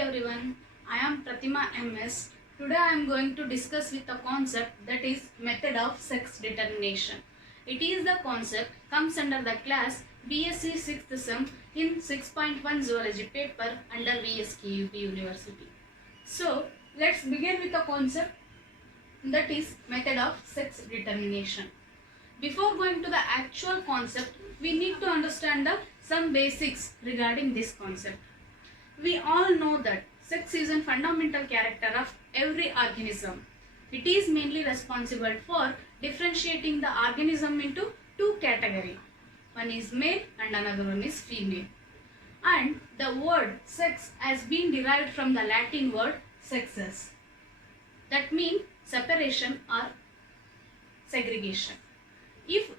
everyone, I am Pratima MS. Today I am going to discuss with a concept that is method of sex determination. It is the concept comes under the class BSc 6th Sem in 6.1 Zoology paper under VSKUP University. So let's begin with the concept that is method of sex determination. Before going to the actual concept, we need to understand some basics regarding this concept. We all know that sex is a fundamental character of every organism. It is mainly responsible for differentiating the organism into two categories. One is male and another one is female. And the word sex has been derived from the Latin word sexus. That means separation or segregation. If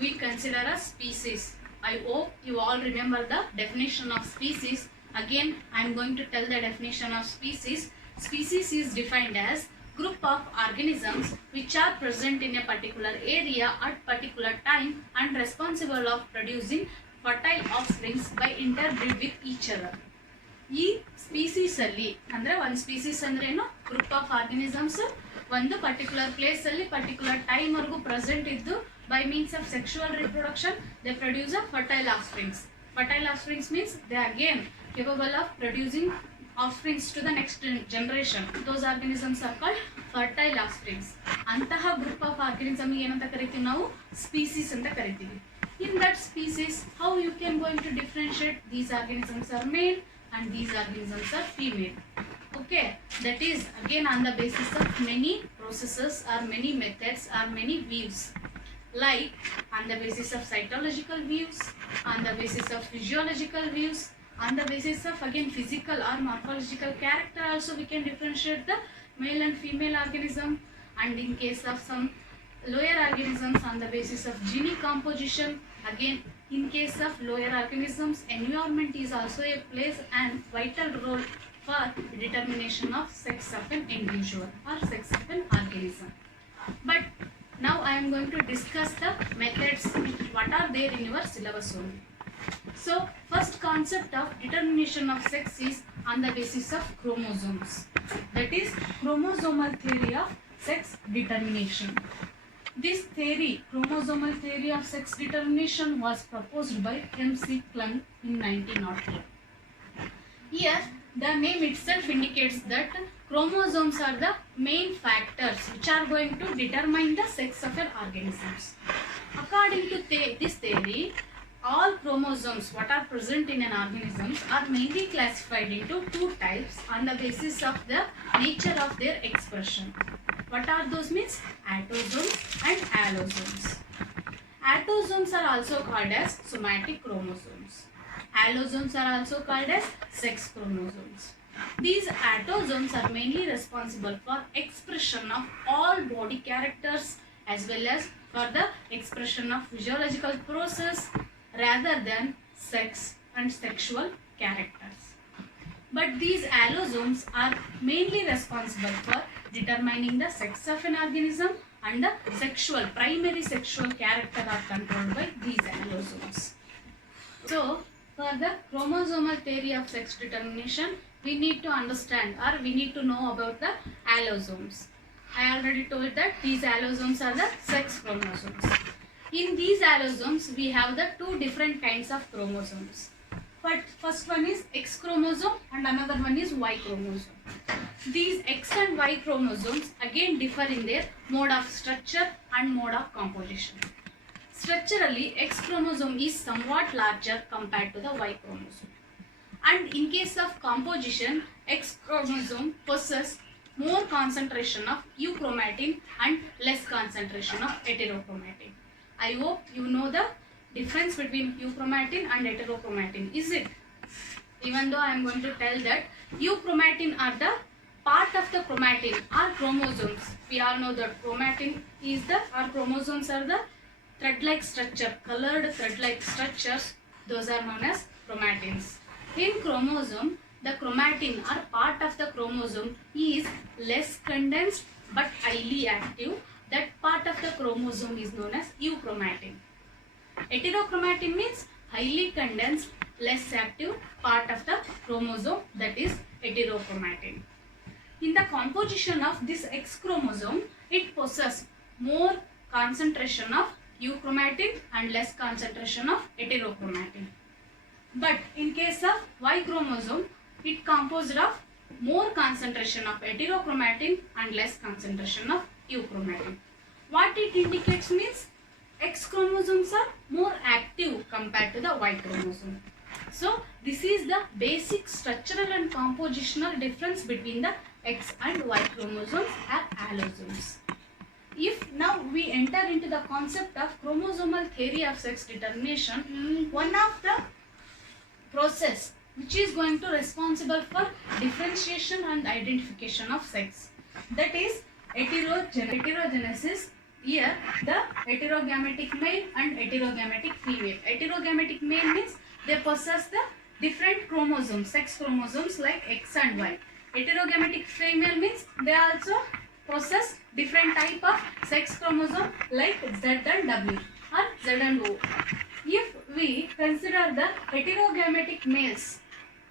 we consider a species, I hope you all remember the definition of species. Again, I am going to tell the definition of species. Species is defined as group of organisms which are present in a particular area at particular time and responsible of producing fertile offsprings by interbreed with each other. ಈ species ಅಲ್ಲಿ ಅಂದ್ರೆ ಒಂದು species ಅಂದ್ರೆ ಏನು group of organisms ಒಂದು particular place ಅಲ್ಲಿ particular time ವರೆಗೂ present ಇದ್ದು by means of sexual reproduction they produce a fertile offsprings. Fertile offsprings means they are again capable of producing offsprings to the next generation. Those organisms are called fertile offsprings. ಅಂತಹ group of organism ಏನಂತ ಕರಿತೀವಿ ನಾವು species ಅಂತ ಕರಿತೀವಿ. In that species, how you can going to differentiate these organisms are male and these organisms are female. Okay, that is again on the basis of many processes or many methods or many views. Like on the basis of cytological views, on the basis of physiological views, on the basis of again physical or morphological character also we can differentiate the male and female organism, and in case of some lower organisms on the basis of gene composition. Again, in case of lower organisms, environment is also a plays and vital role for determination of sex of an individual or sex of an organism. But now I am going to discuss the methods what are there in your syllabus only. So first concept of determination of sex is on the basis of chromosomes. That is chromosomal theory of sex determination. This theory, chromosomal theory of sex determination, was proposed by M.C. Klung in 1903. Here the name itself indicates that chromosomes are the main factors which are going to determine the sex of an organisms. According to this theory, all chromosomes what are present in an organism are mainly classified into two types on the basis of the nature of their expression. What are those means? Autosomes and allosomes. Autosomes are also called as somatic chromosomes. Allosomes are also called as sex chromosomes. These autosomes are mainly responsible for expression of all body characters as well as for the expression of physiological process rather than sex and sexual characters. But these allosomes are mainly responsible for determining the sex of an organism, and the primary sexual character are controlled by these allosomes. So for the chromosomal theory of sex determination, we need to understand or we need to know about the allosomes. I already told that these allosomes are the sex chromosomes. In these allosomes, we have the two different kinds of chromosomes. But first one is X chromosome and another one is Y chromosome. These X and Y chromosomes again differ in their mode of structure and mode of composition. Structurally, X chromosome is somewhat larger compared to the Y chromosome. And in case of composition, X chromosome possesses more concentration of euchromatin and less concentration of heterochromatin. I hope you know the difference between euchromatin and heterochromatin, is it? Even though I am going to tell that euchromatin are the part of the chromatin or chromosomes. We all know that chromatin is our chromosomes are the thread-like structure, colored thread-like structures. Those are known as chromatins. In chromosome, the chromatin or part of the chromosome is less condensed but highly active. That part of the chromosome is known as euchromatin. Heterochromatin means highly condensed, less active part of the chromosome, that is heterochromatin. In the composition of this X chromosome, it possesses more concentration of euchromatin and less concentration of heterochromatin. But in case of Y chromosome, it composed of more concentration of heterochromatin and less concentration of euchromatin. What it indicates means X chromosomes are more active compared to the Y chromosome. So this is the basic structural and compositional difference between the X and Y chromosomes or allosomes. If now we enter into the concept of chromosomal theory of sex determination, one of the process which is going to responsible for differentiation and identification of sex, that is heterogenesis. Here the heterogametic male and heterogametic female. Heterogametic male means they possess the different chromosomes, sex chromosomes like X and Y. Heterogametic female means they also possess different type of sex chromosome like Z and W or Z and O. If we consider the heterogametic males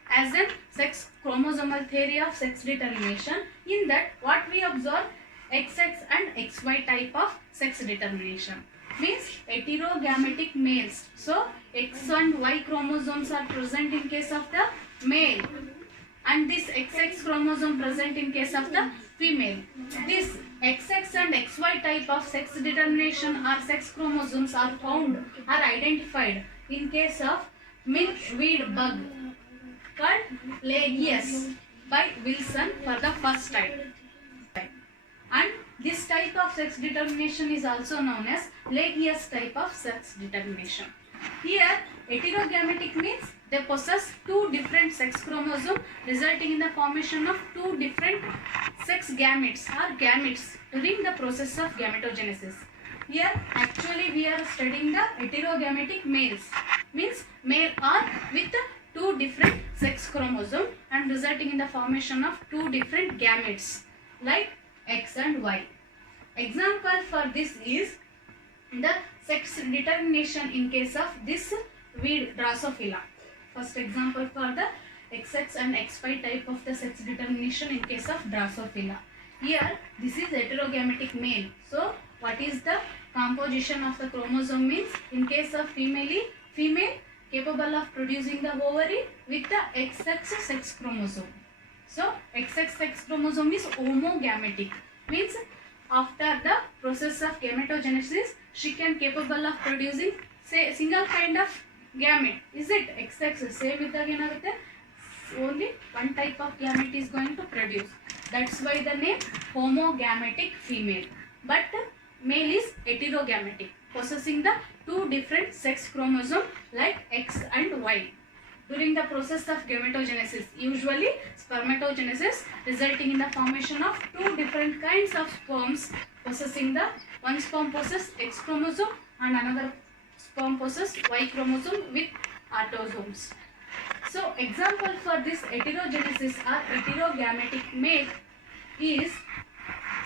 as a sex chromosomal theory of sex determination, in that what we observe XX and XY type of sex determination means heterogametic males. So X and Y chromosomes are present in case of the male and this XX chromosome present in case of the female. This XX and XY type of sex determination or sex chromosomes are found or identified in case of milkweed bug called Lagius by Wilson for the first time. And this type of sex determination is also known as Lagius type of sex determination. Here heterogametic means they possess two different sex chromosomes resulting in the formation of two different sex gametes or gametes during the process of gametogenesis. Here actually we are studying the heterogametic males, means male are with two different sex chromosomes and resulting in the formation of two different gametes like X and Y. Example for this is the sex determination in case of this weed Drosophila. First example for the XX and XY type of the sex determination in case of Drosophila. Here this is heterogametic male. So what is the composition of the chromosome means in case of female capable of producing the ovary with the XX sex chromosome. So XX sex chromosome is homogametic, means after the process of gametogenesis she can capable of producing say single kind of gamete. Is it XX same with the only one type of gamete is going to produce. That's why the name homogametic female. But male is heterogametic, possessing the two different sex chromosomes like X and Y. During the process of gametogenesis, usually spermatogenesis resulting in the formation of two different kinds of sperms possessing the one sperm possesses X chromosome and another sperm possesses Y chromosome with autosomes. So example for this heterogenesis or heterogametic male is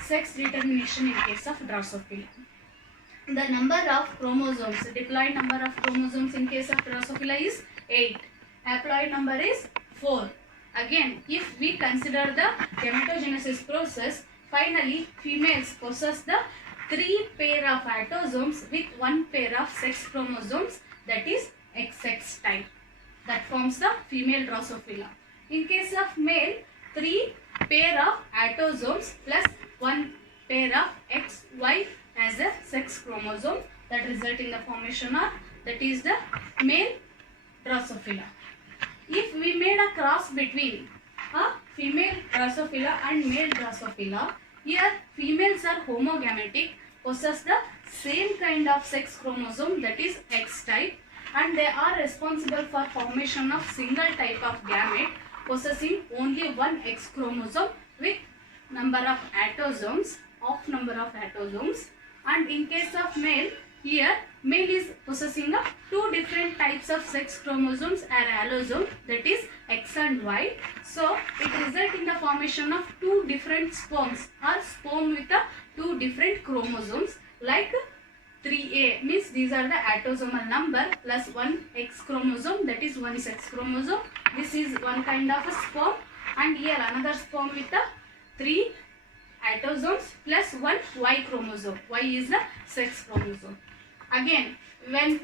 sex determination in case of Drosophila. The number of chromosomes, diploid number of chromosomes in case of Drosophila is 8. Haploid number is 4. Again, if we consider the gametogenesis process, finally females possess the 3 pair of autosomes with 1 pair of sex chromosomes, that is XX type. That forms the female Drosophila. In case of male, 3 pair of autosomes plus 1 pair of XY as a sex chromosome that result in the formation of, that is the male Drosophila. If we made a cross between a female Drosophila and male Drosophila, here females are homogametic, possess the same kind of sex chromosome, that is X type, and they are responsible for formation of single type of gamete possessing only one X chromosome with number of autosomes, off number of autosomes. And in case of male, here male is possessing of two different types of sex chromosomes or allosome, that is X and Y. So it results in the formation of two different sperms or sperm with the two different chromosomes like 3A, means these are the autosomal number plus one X chromosome, that is one sex chromosome. This is one kind of a sperm, and here another sperm with the 3 autosomes plus 1 Y chromosome. Y is the sex chromosome. Again, when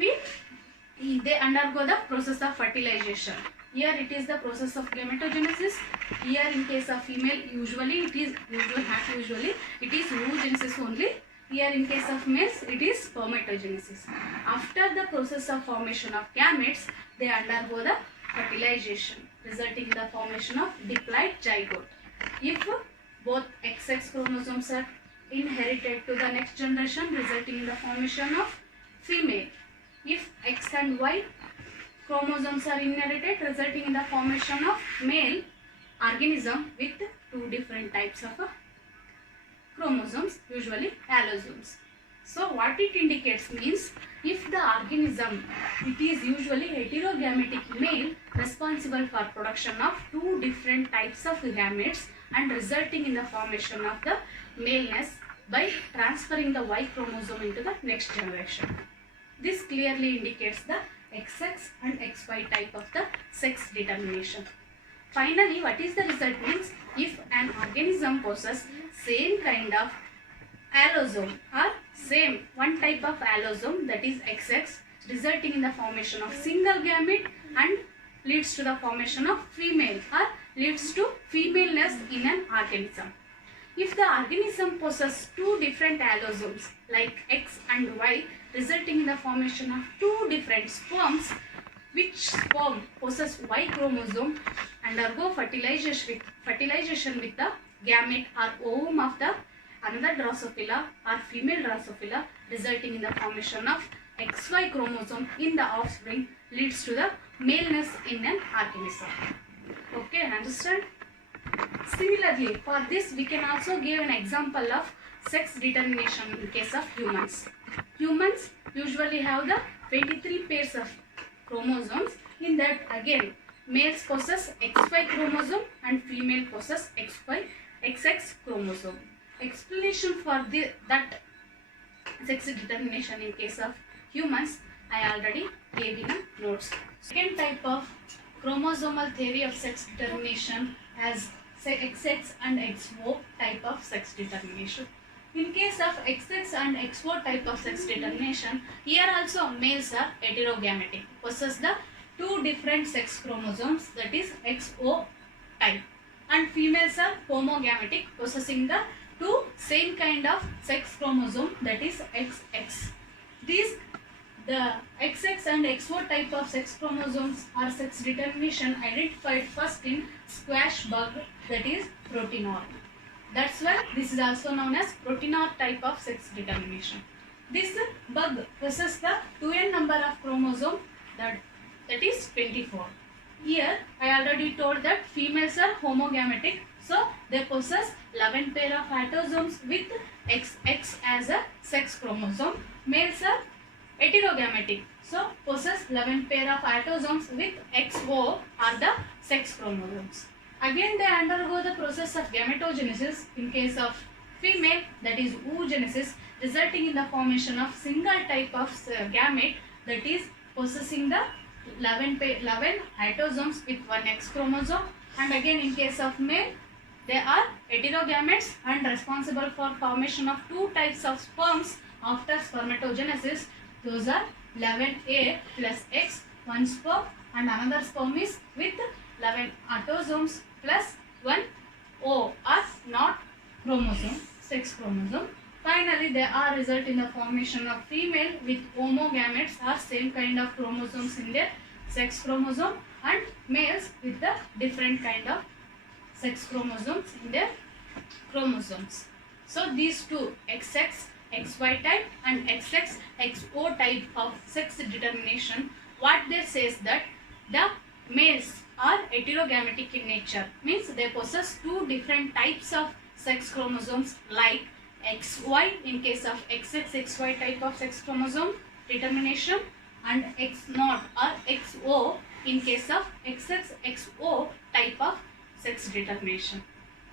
they undergo the process of fertilization. Here it is the process of gametogenesis. Here in case of female, it is oogenesis only. Here in case of males, it is spermatogenesis. After the process of formation of gametes, they undergo the fertilization, resulting in the formation of diploid zygote. If both XX chromosomes are inherited to the next generation, resulting in the formation of female. If X and Y chromosomes are inherited, resulting in the formation of male organism with 2 different types of chromosomes, usually allosomes. So what it indicates means, if the organism, it is usually heterogametic male responsible for production of 2 different types of gametes and resulting in the formation of the maleness by transferring the Y chromosome into the next generation. This clearly indicates the XX and XY type of the sex determination. Finally, what is the result means, if an organism possesses same kind of allosome or same one type of allosome, that is XX, resulting in the formation of single gamete and leads to the formation of female or leads to femaleness in an organism. If the organism possesses 2 different allosomes like X and Y, resulting in the formation of 2 different sperms, which sperm possess Y chromosome, undergo fertilization with the gamete or ovum of the another Drosophila or female Drosophila, resulting in the formation of XY chromosome in the offspring, leads to the maleness in an organism. Okay, understand? Similarly, for this we can also give an example of sex determination in case of humans. Humans usually have the 23 pairs of chromosomes. In that, again, males possess XY chromosome and female possess XX chromosome. Explanation for that sex determination in case of humans, I already gave in the notes. Second type of chromosomal theory of sex determination as XX and XO type of sex determination. In case of XX and XO type of sex determination, here also males are heterogametic, possess the 2 different sex chromosomes, that is XO type, and females are homogametic, possessing the 2 same kind of sex chromosome, that is XX. The XX and XO type of sex chromosomes are sex determination identified first in squash bug, that is Proteinor. That's why this is also known as Proteinor type of sex determination. This bug possesses the 2n number of chromosome, that is 24. Here I already told that females are homogametic, so they possess 11 pair of autosomes with XX as a sex chromosome. Males are heterogametic, so possess 11 pair of autosomes with XO are the sex chromosomes. Again, they undergo the process of gametogenesis in case of female, that is oogenesis, resulting in the formation of single type of gamete, that is possessing the 11 autosomes with 1 X chromosome. And again, in case of male, they are heterogametes and responsible for formation of 2 types of sperms after spermatogenesis. Those are 11A plus X, 1 sperm, and another sperm is with 11 autosomes plus 1 O or not chromosome, sex chromosome. Finally, they are result in the formation of female with homogametes or same kind of chromosomes in their sex chromosome, and males with the different kind of sex chromosomes in their chromosomes. So these 2 XX, XY type and XX, XO type of sex determination, what they says that the males are heterogametic in nature, means they possess 2 different types of sex chromosomes like XY in case of XX, XY type of sex chromosome determination, and X0 or XO in case of XX, XO type of sex determination.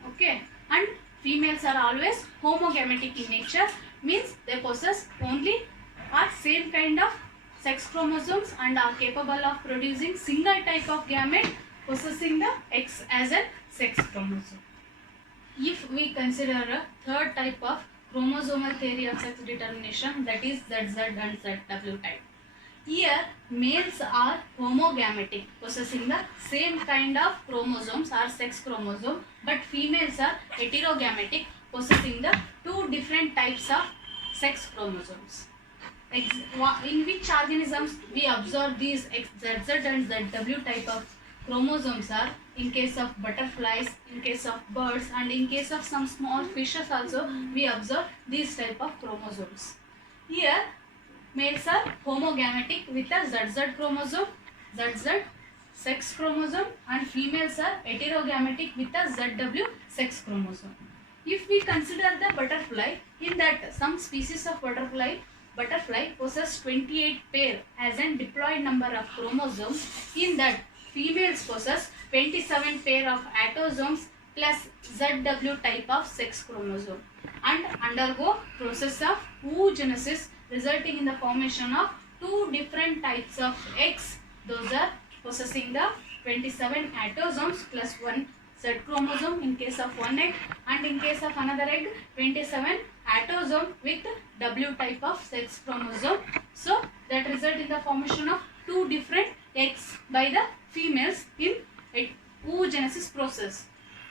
Okay, and females are always homogametic in nature, means they possess only or same kind of sex chromosomes and are capable of producing single type of gamete possessing the X as a sex chromosome. If we consider a third type of chromosomal theory of sex determination, that is ZZ and ZW type. Here, males are homogametic, possessing the same kind of chromosomes or sex chromosome, but females are heterogametic, possessing the two different types of sex chromosomes. In which organisms we observe these ZZ and ZW type of chromosomes are in case of butterflies, in case of birds, and in case of some small fishes also we observe these type of chromosomes. Here, males are homogametic with a ZZ chromosome, ZZ sex chromosome, and females are heterogametic with a ZW sex chromosome. If we consider the butterfly, in that some species of butterfly possess 28 pair as an diploid number of chromosomes. In that, females possess 27 pair of autosomes plus ZW type of sex chromosome and undergo process of oogenesis, resulting in the formation of two different types of eggs. Those are possessing the 27 autosomes plus 1 Z chromosome in case of one egg, and in case of another egg 27 autosome with W type of sex chromosome. So that result in the formation of two different eggs by the females in oogenesis process.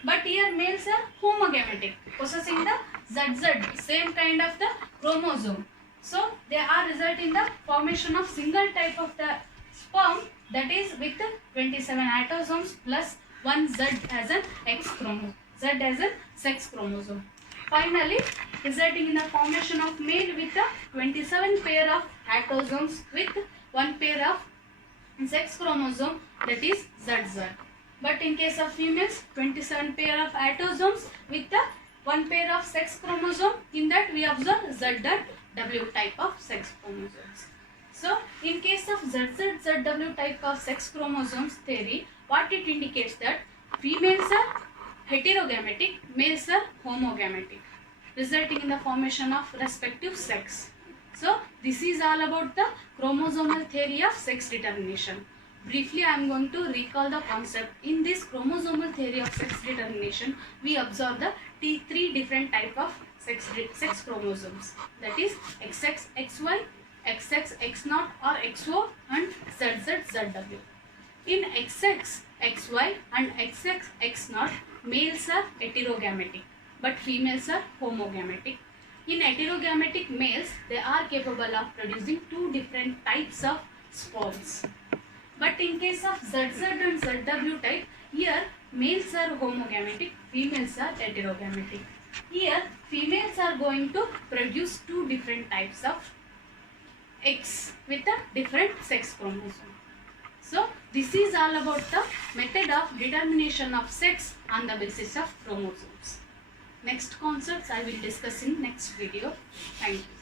But here males are homogametic, possessing the ZZ, same kind of the chromosome. So they are result in the formation of single type of the sperm, that is with 27 autosomes plus 1 Z as an X chromosome, Z as a sex chromosome. Finally, resulting in the formation of male with a 27 pair of autosomes with 1 pair of sex chromosome, that is ZZ. But in case of females, 27 pair of autosomes with the 1 pair of sex chromosome. In that we observe Z and W type of sex chromosomes. So, in case of ZZ, ZW type of sex chromosomes theory, what it indicates that females are heterogametic, males are homogametic, resulting in the formation of respective sex. So, this is all about the chromosomal theory of sex determination. Briefly, I am going to recall the concept. In this chromosomal theory of sex determination, we observe the three different type of sex chromosomes, that is XX, XY, XX, X0 or XO and ZZ, ZW. In XX, XY and XX, X0, males are heterogametic, but females are homogametic. In heterogametic males, they are capable of producing two different types of sperms. But in case of ZZ and ZW type, here males are homogametic, females are heterogametic. Here females are going to produce two different types of eggs with a different sex chromosome. So this is all about the method of determination of sex on the basis of chromosomes. Next concepts I will discuss in next video. Thank you.